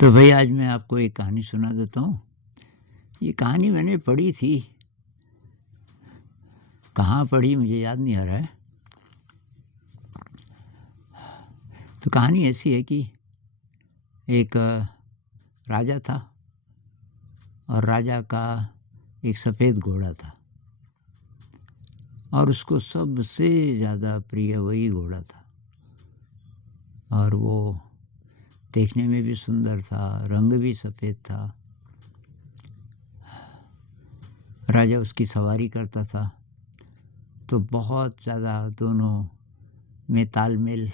तो भई आज मैं आपको एक कहानी सुना देता हूँ। ये कहानी मैंने पढ़ी थी, कहाँ पढ़ी मुझे याद नहीं आ रहा है। तो कहानी ऐसी है कि एक राजा था और राजा का एक सफ़ेद घोड़ा था और उसको सबसे ज़्यादा प्रिय वही घोड़ा था। और वो देखने में भी सुंदर था, रंग भी सफ़ेद था। राजा उसकी सवारी करता था, तो बहुत ज़्यादा दोनों में तालमेल,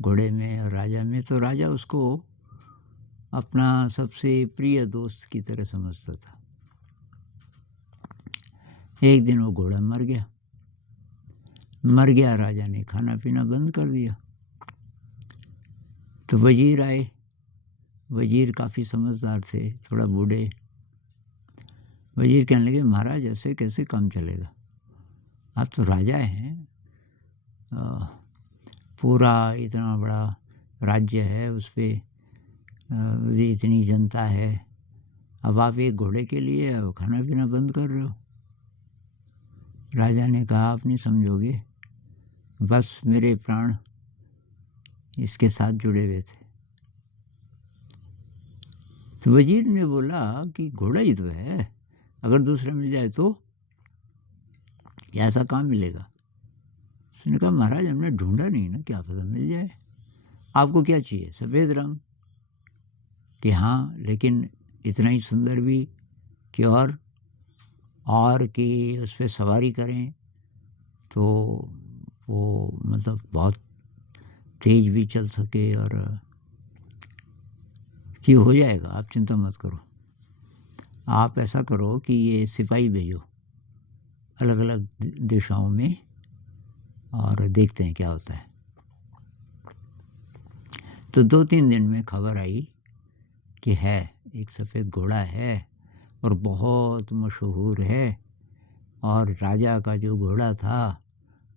घोड़े में और राजा में। तो राजा उसको अपना सबसे प्रिय दोस्त की तरह समझता था। एक दिन वो घोड़ा मर गया। राजा ने खाना पीना बंद कर दिया। तो वज़ीर आए। वज़ीर काफ़ी समझदार थे, थोड़ा बूढ़े। वज़ीर कहने लगे, महाराज ऐसे कैसे काम चलेगा? आप तो राजा हैं, अ, पूरा इतना बड़ा राज्य है, उस पे इतनी जनता है। अब आप एक घोड़े के लिए खाना पीना बंद कर रहे हो। राजा ने कहा, आप नहीं समझोगे, बस मेरे प्राण इसके साथ जुड़े हुए थे। तो वज़ीर ने बोला कि घोड़ा ही तो है, अगर दूसरा मिल जाए तो क्या ऐसा काम मिलेगा? उसने कहा, महाराज हमने ढूंढा नहीं ना, क्या पता मिल जाए। आपको क्या चाहिए? सफ़ेद रंग? कि हाँ, लेकिन इतना ही सुंदर भी कि और कि उस पर सवारी करें तो वो मतलब बहुत तेज़ भी चल सके। और कि हो जाएगा, आप चिंता मत करो। आप ऐसा करो कि ये सिपाही भेजो अलग अलग दिशाओं में, और देखते हैं क्या होता है। तो 2-3 दिन में खबर आई कि है, एक सफ़ेद घोड़ा है और बहुत मशहूर है, और राजा का जो घोड़ा था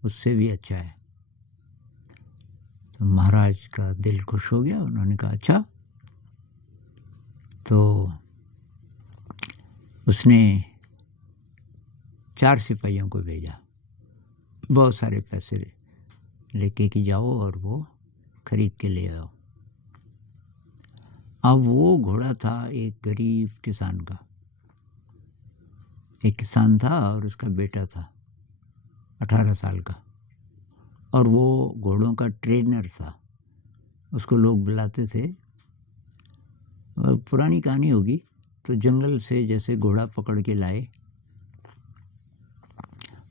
उससे भी अच्छा है। तो महाराज का दिल खुश हो गया। उन्होंने कहा, अच्छा। तो उसने 4 सिपाहियों को भेजा, बहुत सारे पैसे लेके कि जाओ और वो खरीद के ले आओ। अब वो घोड़ा था एक गरीब किसान का। एक किसान था और उसका बेटा था 18 साल का, और वो घोड़ों का ट्रेनर था। उसको लोग बुलाते थे। और पुरानी कहानी होगी, तो जंगल से जैसे घोड़ा पकड़ के लाए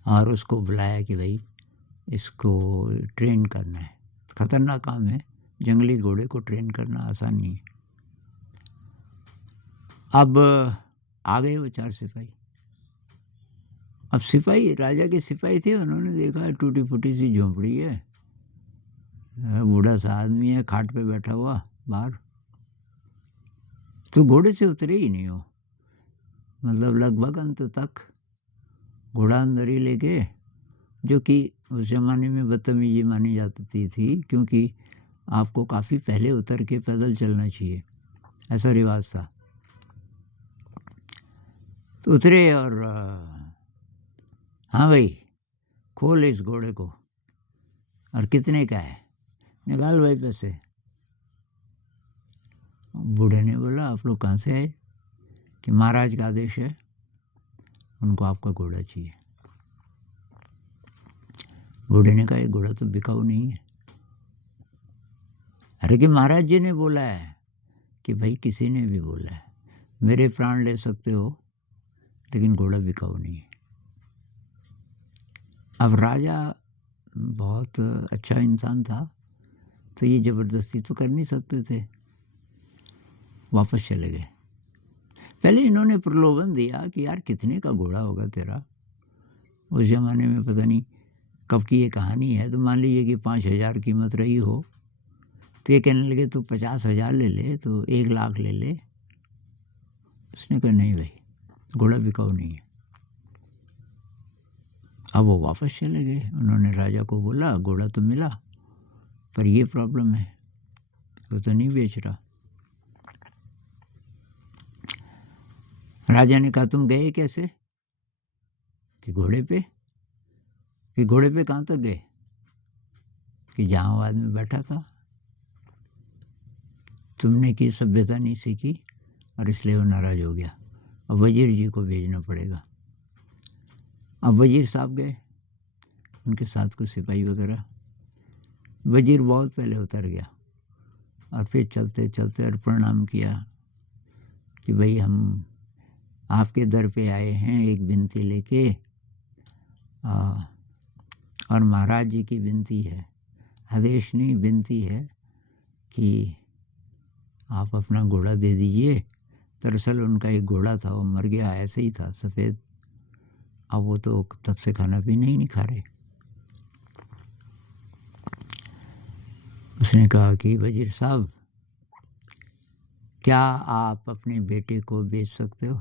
और उसको बुलाया कि भाई इसको ट्रेन करना है। ख़तरनाक काम है, जंगली घोड़े को ट्रेन करना आसान नहीं है। अब आ गए वो 4 सिपाही। अब सिपाही, राजा के सिपाही थे, उन्होंने देखा टूटी फूटी सी झोंपड़ी है, बूढ़ा सा आदमी है खाट पे बैठा हुआ बाहर। तो घोड़े से उतरे ही नहीं हो, मतलब लगभग अंत तक घोड़ा अंदर ही लेके, जो कि उस ज़माने में बदतमीजी मानी जाती थी, क्योंकि आपको काफ़ी पहले उतर के पैदल चलना चाहिए, ऐसा रिवाज था। तो उतरे और हाँ भाई, खोल इस घोड़े को, और कितने का है, निकाल भाई पैसे। बूढ़े ने बोला, आप लोग कहाँ से आए? कि महाराज का आदेश है, उनको आपका घोड़ा चाहिए। बूढ़े ने कहा, ये घोड़ा तो बिकाऊ नहीं है। अरे कि महाराज जी ने बोला है। कि भाई किसी ने भी बोला है, मेरे प्राण ले सकते हो, लेकिन घोड़ा बिकाऊ नहीं है। अब राजा बहुत अच्छा इंसान था, तो ये ज़बरदस्ती तो कर नहीं सकते थे। वापस चले गए। पहले इन्होंने प्रलोभन दिया कि यार कितने का घोड़ा होगा तेरा? उस ज़माने में पता नहीं कब की ये कहानी है, तो मान लीजिए कि 5,000 कीमत रही हो। तो ये कहने लगे, तू 50,000 ले ले, तो 1,00,000 ले ले। उसने कहा, नहीं भाई, घोड़ा बिकाऊ नहीं है। अब वो वापस चले गए। उन्होंने राजा को बोला, घोड़ा तो मिला, पर ये प्रॉब्लम है, वो तो नहीं बेच रहा। राजा ने कहा तुम गए कैसे? कि घोड़े पे। कि घोड़े पे कहाँ तक गए? कि जहाँ वो आदमी बैठा था। तुमने की सभ्यता नहीं सीखी और इसलिए वो नाराज हो गया। अब वजीर जी को भेजना पड़ेगा। अब वजीर साहब गए, उनके साथ कुछ सिपाही वगैरह। वजीर बहुत पहले उतर गया और फिर चलते चलते और प्रणाम किया कि भाई हम आपके दर पे आए हैं एक विनती लेके, और महाराज जी की विनती है, आदेश नहीं विनती है कि आप अपना घोड़ा दे दीजिए। दरअसल उनका एक घोड़ा था, वो मर गया, ऐसे ही था सफ़ेद। अब वो तो तब से खाना पीना ही नहीं खा रहे। उसने कहा कि वजीर साहब, क्या आप अपने बेटे को बेच सकते हो?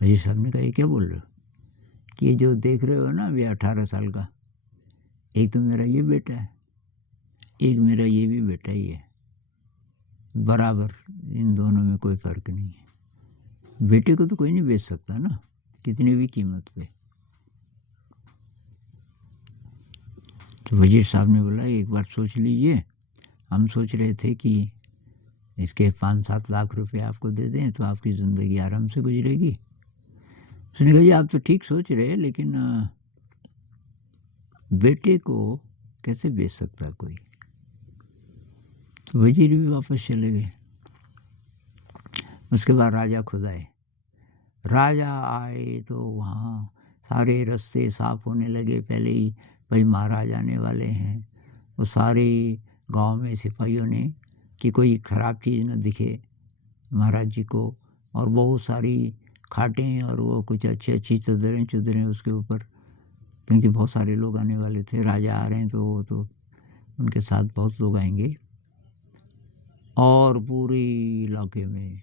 वजीर साहब ने कहा ये क्या बोल रहे हो? कि ये जो देख रहे हो ना अभी 18 साल का, एक तो मेरा ये बेटा है, एक मेरा ये भी बेटा ही है, बराबर, इन दोनों में कोई फ़र्क नहीं है। बेटे को तो कोई नहीं बेच सकता ना, कितनी भी कीमत पे। तो वजीर साहब ने बोला एक बार सोच लीजिए, हम सोच रहे थे कि इसके 5-7 लाख रुपए आपको दे दें तो आपकी ज़िंदगी आराम से गुजरेगी। उसने कहा जी आप तो ठीक सोच रहे हैं, लेकिन बेटे को कैसे बेच सकता कोई? तो वजीर भी वापस चले गए। उसके बाद राजा खुद आए। राजा आए तो वहाँ सारे रास्ते साफ़ होने लगे पहले ही, भाई महाराज आने वाले हैं। वो सारे गांव में सिपाहियों ने कि कोई ख़राब चीज़ न दिखे महाराज जी को, और बहुत सारी खाटें और वो कुछ अच्छी चुदरें उसके ऊपर, क्योंकि बहुत सारे लोग आने वाले थे। राजा आ रहे हैं तो वो तो उनके साथ बहुत लोग आएंगे। और पूरे इलाके में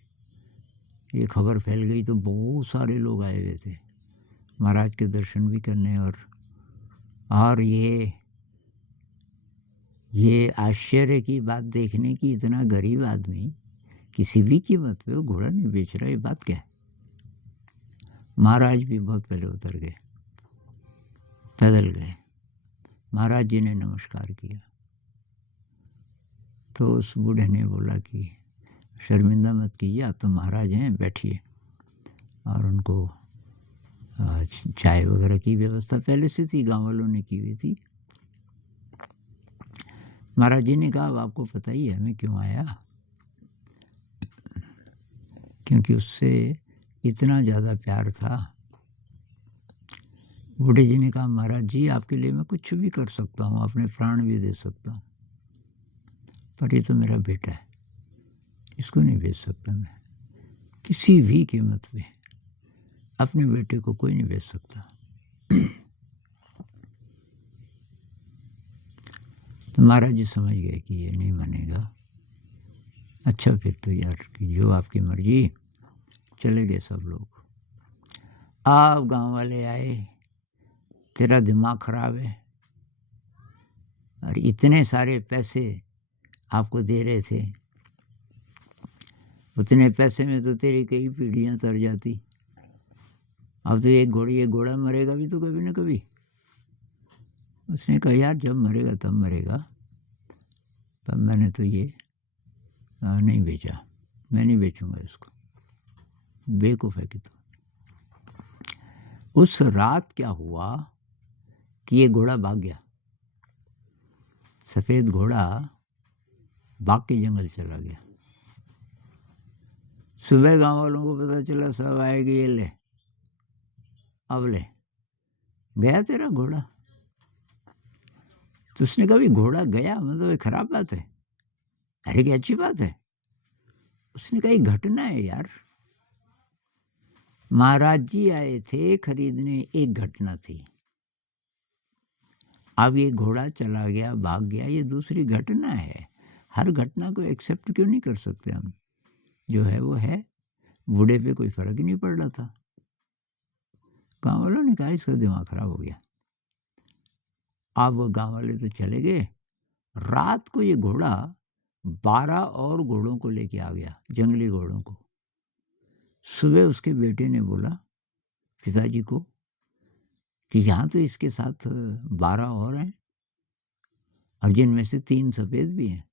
ये खबर फैल गई तो बहुत सारे लोग आए हुए थे महाराज के दर्शन भी करने। और ये आश्चर्य की बात देखने की, इतना गरीब आदमी किसी भी कीमत पे वो घोड़ा नहीं बेच रहा, ये बात क्या है? महाराज भी बहुत पहले उतर गए, पैदल गए। महाराज जी ने नमस्कार किया तो उस बूढ़े ने बोला कि शर्मिंदा मत कीजिए, आप तो महाराज हैं, बैठिए। और उनको चाय वगैरह की व्यवस्था पहले से थी, गांव वालों ने की हुई थी। महाराज जी ने कहा अब आपको पता ही है मैं क्यों आया, क्योंकि उससे इतना ज़्यादा प्यार था। बूढ़े जी ने कहा महाराज जी आपके लिए मैं कुछ भी कर सकता हूँ, अपने प्राण भी दे सकता हूँ, पर ये तो मेरा बेटा है, इसको नहीं बेच सकता मैं किसी भी कीमत पे। अपने बेटे को कोई नहीं बेच सकता। तो महाराज जी समझ गए कि ये नहीं मानेगा। अच्छा फिर तो यार कि जो आपकी मर्जी। चले गए सब लोग। अब गांव वाले आए, तेरा दिमाग खराब है, और इतने सारे पैसे आपको दे रहे थे, उतने पैसे में तो तेरी कई पीढ़ियां तर जाती। अब तो ये घोड़ा मरेगा भी तो कभी ना कभी। उसने कहा यार जब मरेगा तब मरेगा, तब मैंने तो ये नहीं बेचा, मैं नहीं बेचूंगा इसको, बेवकूफ़ है कि तो। उस रात क्या हुआ कि ये घोड़ा भाग गया। सफ़ेद घोड़ा भाग के जंगल चला गया। सुबह गांव वालों को पता चला, सब आएगी ये ले, अब ले गया तेरा घोड़ा। तो उसने कहा घोड़ा गया मतलब ये खराब बात है? अरे क्या अच्छी बात है। उसने कहा घटना है यार, महाराज जी आए थे खरीदने, एक घटना थी। अब ये घोड़ा चला गया, भाग गया, ये दूसरी घटना है। हर घटना को एक्सेप्ट क्यों नहीं कर सकते हम? जो है वो है। बूढ़े पे कोई फर्क ही नहीं पड़ रहा था। गांव वालों ने कहा इसका दिमाग खराब हो गया। अब गांव वाले तो चले गए। रात को ये घोड़ा 12 और घोड़ों को लेके आ गया, जंगली घोड़ों को। सुबह उसके बेटे ने बोला पिताजी को कि यहाँ तो इसके साथ 12 और हैं और जिनमें से 3 सफ़ेद भी हैं।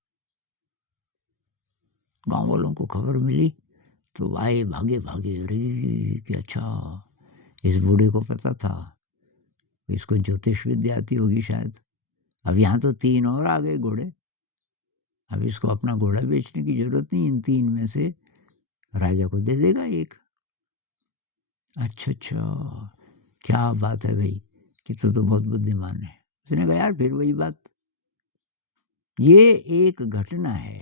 गाँव वालों को खबर मिली तो आए भागे-भागे, अरे! कि अच्छा इस बूढ़े को पता था, इसको ज्योतिष विद्या आती होगी शायद। अब यहाँ तो 3 और आ गए घोड़े, अब इसको अपना घोड़ा बेचने की ज़रूरत नहीं, इन 3 में से राजा को दे देगा एक। अच्छा, अच्छा, क्या बात है भई, कि तू तो बहुत बुद्धिमान है। उसने कहा यार फिर वही बात, ये एक घटना है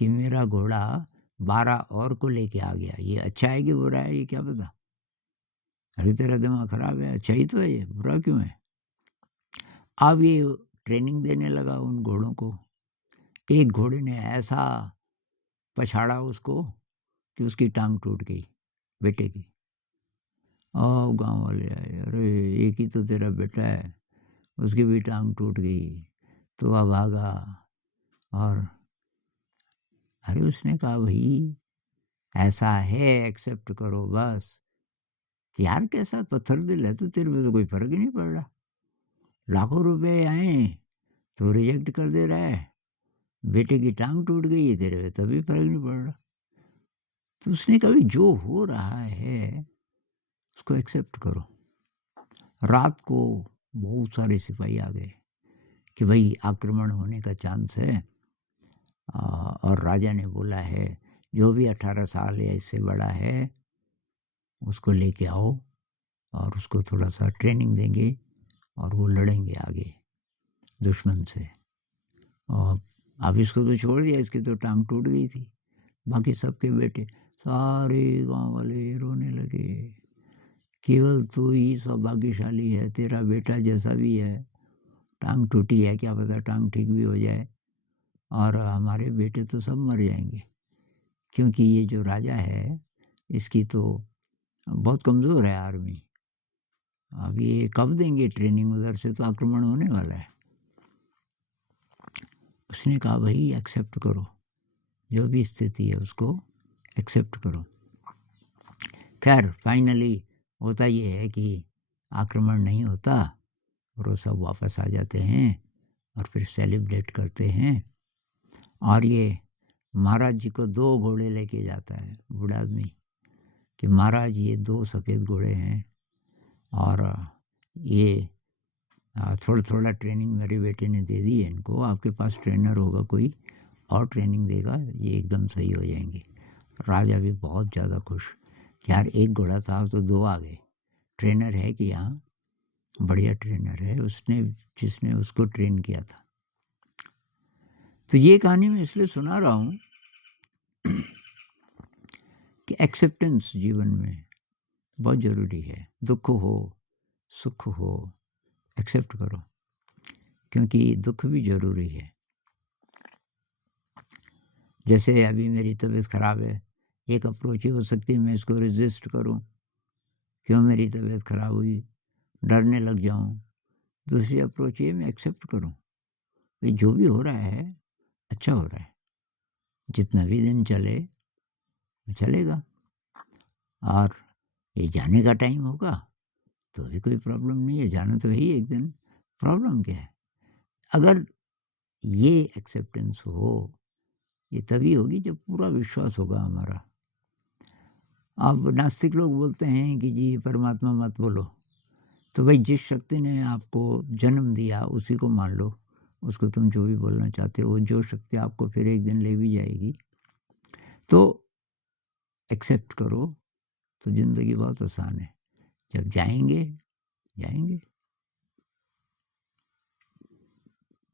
कि मेरा घोड़ा 12 और को लेके आ गया, ये अच्छा है कि बुरा है ये क्या पता? अरे तेरा दिमाग खराब है, अच्छा ही तो है ये, बुरा क्यों है? अब ये ट्रेनिंग देने लगा उन घोड़ों को। एक घोड़े ने ऐसा पछाड़ा उसको कि उसकी टाँग टूट गई, बेटे की। अब गाँव वाले आए, अरे! एक ही तो तेरा बेटा है, उसकी भी टाँग टूट गई, तो अब भागा और अरे उसने कहा भई ऐसा है एक्सेप्ट करो बस, कि यार कैसा पत्थर दिल है, तो तेरे में तो कोई फ़र्क ही नहीं पड़ रहा। लाखों रुपए आए तो रिजेक्ट कर दे रहा है, बेटे की टाँग टूट गई है तेरे में तभी फ़र्क नहीं पड़ रहा। तो उसने कहा जो हो रहा है उसको एक्सेप्ट करो। रात को बहुत सारे सिपाही आ गए कि भाई आक्रमण होने का चांस है और राजा ने बोला है जो भी 18 साल या इससे बड़ा है उसको लेके आओ और उसको थोड़ा-सा ट्रेनिंग देंगे और वो लड़ेंगे आगे दुश्मन से। और अब इसको तो छोड़ दिया, इसकी तो टाँग टूट गई थी। बाकी सबके बेटे सारे गाँव वाले रोने लगे, केवल तू ही सौभाग्यशाली है, तेरा बेटा जैसा भी है, टाँग टूटी है, क्या पता टाँग ठीक भी हो जाए और हमारे बेटे तो सब मर जाएँगे। क्योंकि ये जो राजा है, इसकी तो बहुत कमज़ोर है आर्मी। अब ये कब देंगे ट्रेनिंग, उधर से तो आक्रमण होने वाला है। उसने कहा भई एक्सेप्ट करो, जो भी स्थिति है उसको एक्सेप्ट करो। खैर फाइनली होता ये है कि आक्रमण नहीं होता और वो सब वापस आ जाते हैं और फिर सेलिब्रेट करते हैं। और ये महाराज जी को 2 घोड़े लेके जाता है बूढ़ा आदमी कि महाराज ये 2 सफ़ेद घोड़े हैं और ये थोड़ा-थोड़ा ट्रेनिंग मेरे बेटे ने दे दी है इनको, आपके पास ट्रेनर होगा कोई और ट्रेनिंग देगा, ये एकदम सही हो जाएँगे। राजा भी बहुत ज़्यादा खुश कि यार 1 घोड़ा था अब तो 2 आ गए। ट्रेनर है कि हाँ, बढ़िया ट्रेनर है उसने जिसने उसको ट्रेन किया था। तो ये कहानी मैं इसलिए सुना रहा हूँ कि एक्सेप्टेंस जीवन में बहुत ज़रूरी है। दुःख हो, सुख हो, एक्सेप्ट करो क्योंकि दुःख भी ज़रूरी है। जैसे अभी मेरी तबीयत ख़राब है, एक अप्रोच ये हो सकती है मैं इसको रेज़िस्ट करूँ, क्यों मेरी तबीयत ख़राब हुई, डरने लग जाऊँ। दूसरी अप्रोच ये मैं एक्सेप्ट करूँ, कि जो भी हो रहा है, अच्छा हो रहा है। जितना भी दिन चले, चलेगा और ये जाने का टाइम होगा, तो भी कोई प्रॉब्लम नहीं है, जाना तो है ही एक दिन, प्रॉब्लम क्या है? अगर ये एक्सेप्टेंस हो, ये तभी होगी जब पूरा विश्वास होगा हमारा। अब नास्तिक लोग बोलते हैं कि जी परमात्मा मत बोलो, तो भाई जिस शक्ति ने आपको जन्म दिया उसी को मान लो, उसको तुम जो भी बोलना चाहते हो, जो शक्ति आपको फिर एक दिन ले भी जाएगी। तो एक्सेप्ट करो, तो ज़िंदगी बहुत आसान है। जब जाएँगे, जाएँगे।